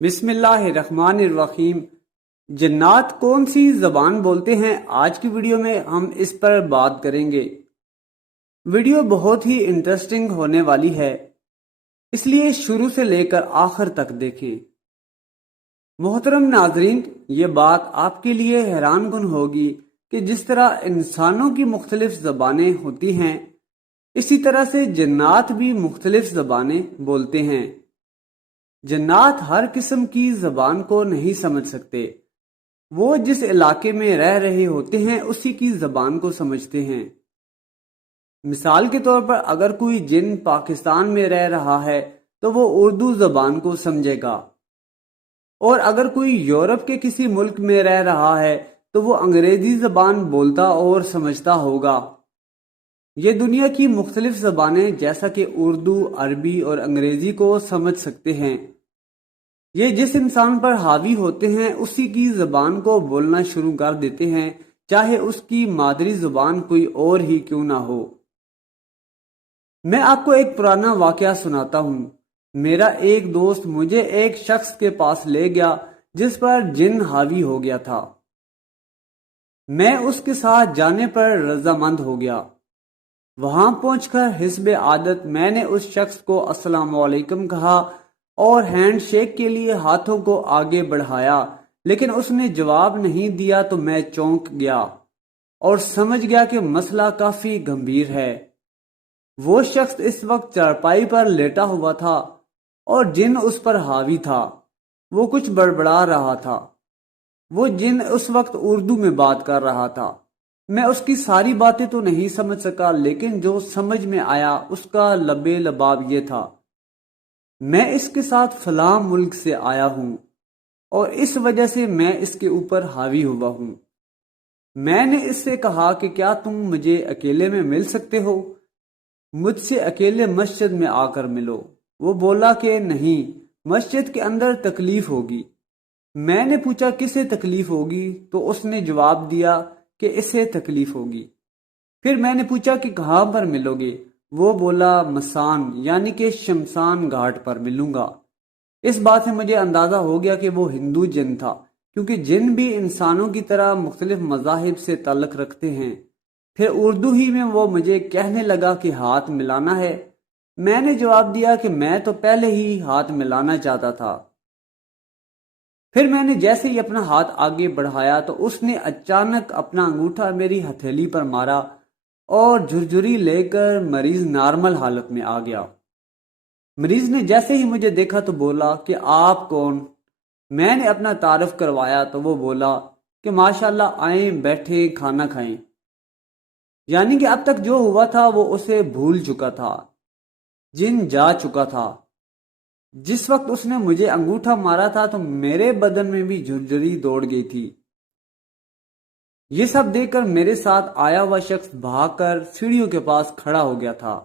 بسم اللہ الرحمن الرحیم۔ جنات کون سی زبان بولتے ہیں؟ آج کی ویڈیو میں ہم اس پر بات کریں گے۔ ویڈیو بہت ہی انٹرسٹنگ ہونے والی ہے، اس لیے شروع سے لے کر آخر تک دیکھیں۔ محترم ناظرین، یہ بات آپ کے لیے حیران کن ہوگی کہ جس طرح انسانوں کی مختلف زبانیں ہوتی ہیں، اسی طرح سے جنات بھی مختلف زبانیں بولتے ہیں۔ جنات ہر قسم کی زبان کو نہیں سمجھ سکتے، وہ جس علاقے میں رہ رہے ہوتے ہیں اسی کی زبان کو سمجھتے ہیں۔ مثال کے طور پر اگر کوئی جن پاکستان میں رہ رہا ہے تو وہ اردو زبان کو سمجھے گا، اور اگر کوئی یورپ کے کسی ملک میں رہ رہا ہے تو وہ انگریزی زبان بولتا اور سمجھتا ہوگا۔ یہ دنیا کی مختلف زبانیں جیسا کہ اردو، عربی اور انگریزی کو سمجھ سکتے ہیں۔ یہ جس انسان پر حاوی ہوتے ہیں اسی کی زبان کو بولنا شروع کر دیتے ہیں، چاہے اس کی مادری زبان کوئی اور ہی کیوں نہ ہو۔ میں آپ کو ایک پرانا واقعہ سناتا ہوں۔ میرا ایک دوست مجھے ایک شخص کے پاس لے گیا جس پر جن حاوی ہو گیا تھا۔ میں اس کے ساتھ جانے پر رضامند ہو گیا۔ وہاں پہنچ کر حسب عادت میں نے اس شخص کو السلام علیکم کہا اور ہینڈ شیک کے لیے ہاتھوں کو آگے بڑھایا، لیکن اس نے جواب نہیں دیا تو میں چونک گیا اور سمجھ گیا کہ مسئلہ کافی گمبھیر ہے۔ وہ شخص اس وقت چارپائی پر لیٹا ہوا تھا اور جن اس پر حاوی تھا۔ وہ کچھ بڑبڑا رہا تھا۔ وہ جن اس وقت اردو میں بات کر رہا تھا۔ میں اس کی ساری باتیں تو نہیں سمجھ سکا، لیکن جو سمجھ میں آیا اس کا لبے لباب یہ تھا: میں اس کے ساتھ فلاں ملک سے آیا ہوں اور اس وجہ سے میں اس کے اوپر حاوی ہوا ہوں۔ میں نے اس سے کہا کہ کیا تم مجھے اکیلے میں مل سکتے ہو؟ مجھ سے اکیلے مسجد میں آ کر ملو۔ وہ بولا کہ نہیں، مسجد کے اندر تکلیف ہوگی۔ میں نے پوچھا کسے تکلیف ہوگی؟ تو اس نے جواب دیا کہ اسے تکلیف ہوگی۔ پھر میں نے پوچھا کہ کہاں پر ملو گے؟ وہ بولا مسان، یعنی کہ شمشان گھاٹ پر ملوں گا۔ اس بات سے مجھے اندازہ ہو گیا کہ وہ ہندو جن تھا، کیونکہ جن بھی انسانوں کی طرح مختلف مذاہب سے تعلق رکھتے ہیں۔ پھر اردو ہی میں وہ مجھے کہنے لگا کہ ہاتھ ملانا ہے۔ میں نے جواب دیا کہ میں تو پہلے ہی ہاتھ ملانا چاہتا تھا۔ پھر میں نے جیسے ہی اپنا ہاتھ آگے بڑھایا تو اس نے اچانک اپنا انگوٹھا میری ہتھیلی پر مارا اور جھرجھری لے کر مریض نارمل حالت میں آ گیا۔ مریض نے جیسے ہی مجھے دیکھا تو بولا کہ آپ کون؟ میں نے اپنا تعارف کروایا تو وہ بولا کہ ماشاءاللہ، آئیں بیٹھیں کھانا کھائیں۔ یعنی کہ اب تک جو ہوا تھا وہ اسے بھول چکا تھا، جن جا چکا تھا۔ جس وقت اس نے مجھے انگوٹھا مارا تھا تو میرے بدن میں بھی جھرجھری دوڑ گئی تھی۔ یہ سب دیکھ کر میرے ساتھ آیا ہوا شخص بھاگ کر سیڑھیوں کے پاس کھڑا ہو گیا تھا۔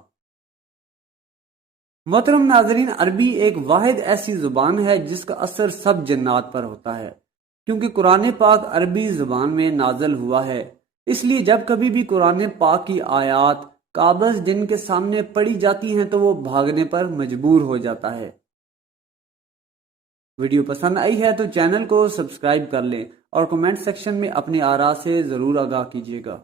محترم ناظرین، عربی ایک واحد ایسی زبان ہے جس کا اثر سب جنات پر ہوتا ہے، کیونکہ قرآن پاک عربی زبان میں نازل ہوا ہے۔ اس لیے جب کبھی بھی قرآن پاک کی آیات قابض جن کے سامنے پڑھی جاتی ہیں تو وہ بھاگنے پر مجبور ہو جاتا ہے۔ ویڈیو پسند آئی ہے تو چینل کو سبسکرائب کر لیں اور کمنٹ سیکشن میں اپنی آراء سے ضرور آگاہ کیجیے گا۔